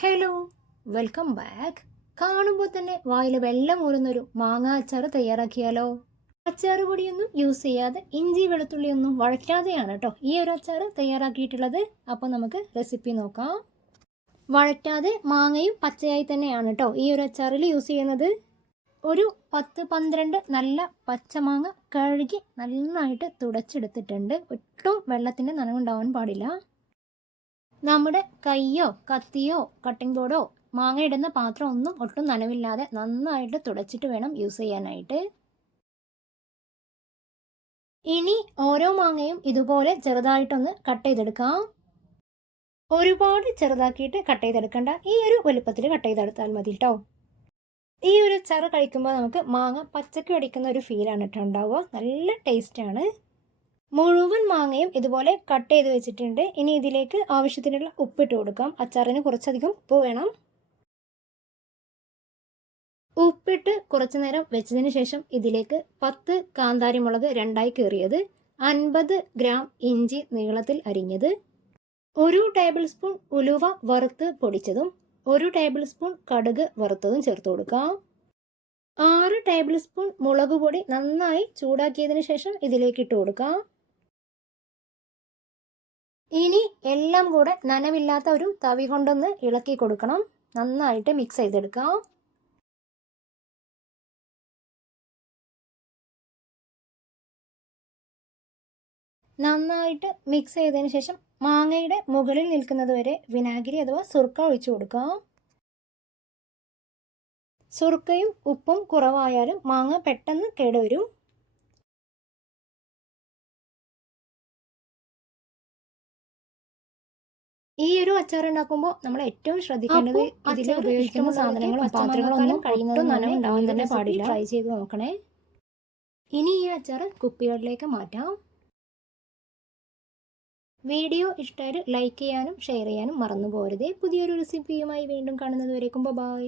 Hello, welcome back. കാണുമ്പോൾ തന്നെ വായിൽ വെള്ളം ഊറുന്നൊരു മാങ്ങ അച്ചാർ തയ്യാറാക്കിയാലോ? അച്ചാർ പൊടിയൊന്നും യൂസ് ചെയ്യാതെ ഇഞ്ചി വെളുത്തുള്ളിയൊന്നും വഴറ്റാതെയാണ് കേട്ടോ ഈ ഒരു അച്ചാർ തയ്യാറാക്കിയിട്ടുള്ളത്. അപ്പോൾ നമുക്ക് റെസിപ്പി നോക്കാം. വഴറ്റാതെ മാങ്ങയും പച്ചയായി തന്നെയാണ് കേട്ടോ ഈ ഒരു അച്ചാറിൽ യൂസ് ചെയ്യുന്നത്. ഒരു 10-12 നല്ല പച്ചമാങ്ങ കഴുകി നന്നായിട്ട് തുടച്ചെടുത്തിട്ടുണ്ട്. ഒട്ടും വെള്ളത്തിൻ്റെ നനവുണ്ടാവാൻ പാടില്ല. നമ്മുടെ കയ്യോ കത്തിയോ കട്ടിംഗ് ബോർഡോ മാങ്ങ ഇടുന്ന പാത്രം ഒന്നും ഒട്ടും നനവില്ലാതെ നന്നായിട്ട് തുടച്ചിട്ട് വേണം യൂസ് ചെയ്യാനായിട്ട്. ഇനി ഓരോ മാങ്ങയും ഇതുപോലെ ചെറുതായിട്ടൊന്ന് കട്ട് ചെയ്തെടുക്കാം. ഒരുപാട് ചെറുതാക്കിയിട്ട് കട്ട് ചെയ്തെടുക്കണ്ട, ഈ ഒരു വലുപ്പത്തിൽ കട്ട് ചെയ്തെടുത്താൽ മതി കേട്ടോ. ഈ ഒരു അച്ചാറ് കഴിക്കുമ്പോൾ നമുക്ക് മാങ്ങ പച്ചക്ക് കടിക്കുന്ന ഒരു ഫീലാണ് കേട്ടോ ഉണ്ടാവുക. നല്ല ടേസ്റ്റാണ്. മുഴുവൻ മാങ്ങയും ഇതുപോലെ കട്ട് ചെയ്ത് വെച്ചിട്ടുണ്ട്. ഇനി ഇതിലേക്ക് ആവശ്യത്തിനുള്ള ഉപ്പിട്ട് കൊടുക്കാം. അച്ചാറിന് കുറച്ചധികം ഉപ്പ് വേണം. ഉപ്പിട്ട് കുറച്ചു നേരം വെച്ചതിന് ശേഷം ഇതിലേക്ക് 10 കാന്താരി മുളക് രണ്ടായി കീറിയത്, 50 ഗ്രാം ഇഞ്ചി നീളത്തിൽ അരിഞ്ഞത്, 1 ടേബിൾ സ്പൂൺ ഉലുവ വറുത്ത് പൊടിച്ചതും 1 ടേബിൾ സ്പൂൺ കടുക് വറുത്തതും ചേർത്ത് കൊടുക്കാം. 6 ടേബിൾ സ്പൂൺ മുളക് പൊടി നന്നായി ചൂടാക്കിയതിന് ശേഷം ഇതിലേക്ക് ഇട്ട് കൊടുക്കാം. ഇനി എല്ലാം കൂടെ നനവില്ലാത്ത ഒരു തവി കൊണ്ടൊന്ന് ഇളക്കി കൊടുക്കണം. നന്നായിട്ട് മിക്സ് ചെയ്തെടുക്കാം. നന്നായിട്ട് മിക്സ് ചെയ്തതിന് ശേഷം മാങ്ങയുടെ മുകളിൽ നിൽക്കുന്നത് വരെ വിനാഗിരി അഥവാ സുർക്ക ഒഴിച്ചു കൊടുക്കാം. സുർക്കയും ഉപ്പും കുറവായാലും മാങ്ങ പെട്ടെന്ന് കേടുവരും. ഈ ഒരു അച്ചാർ ഉണ്ടാക്കുമ്പോൾ നമ്മൾ ഏറ്റവും ശ്രദ്ധിക്കേണ്ടത് ഇതിൽ ഉപയോഗിക്കുന്ന സാധനങ്ങളും പാത്രങ്ങളൊന്നും കഴിയുന്നതും നനവുണ്ടാവാൻ തന്നെ പാടില്ല. ട്രൈ ചെയ്ത് നോക്കണേ. ഇനി ഈ അച്ചാർ കുപ്പികളിലേക്ക് മാറ്റാം. വീഡിയോ ഇഷ്ടമായാൽ ലൈക്ക് ചെയ്യാനും ഷെയർ ചെയ്യാനും മറന്നു പോകരുതേ. പുതിയൊരു റെസിപ്പിയുമായി വീണ്ടും കാണുന്നത് വരേക്കും ബൈ.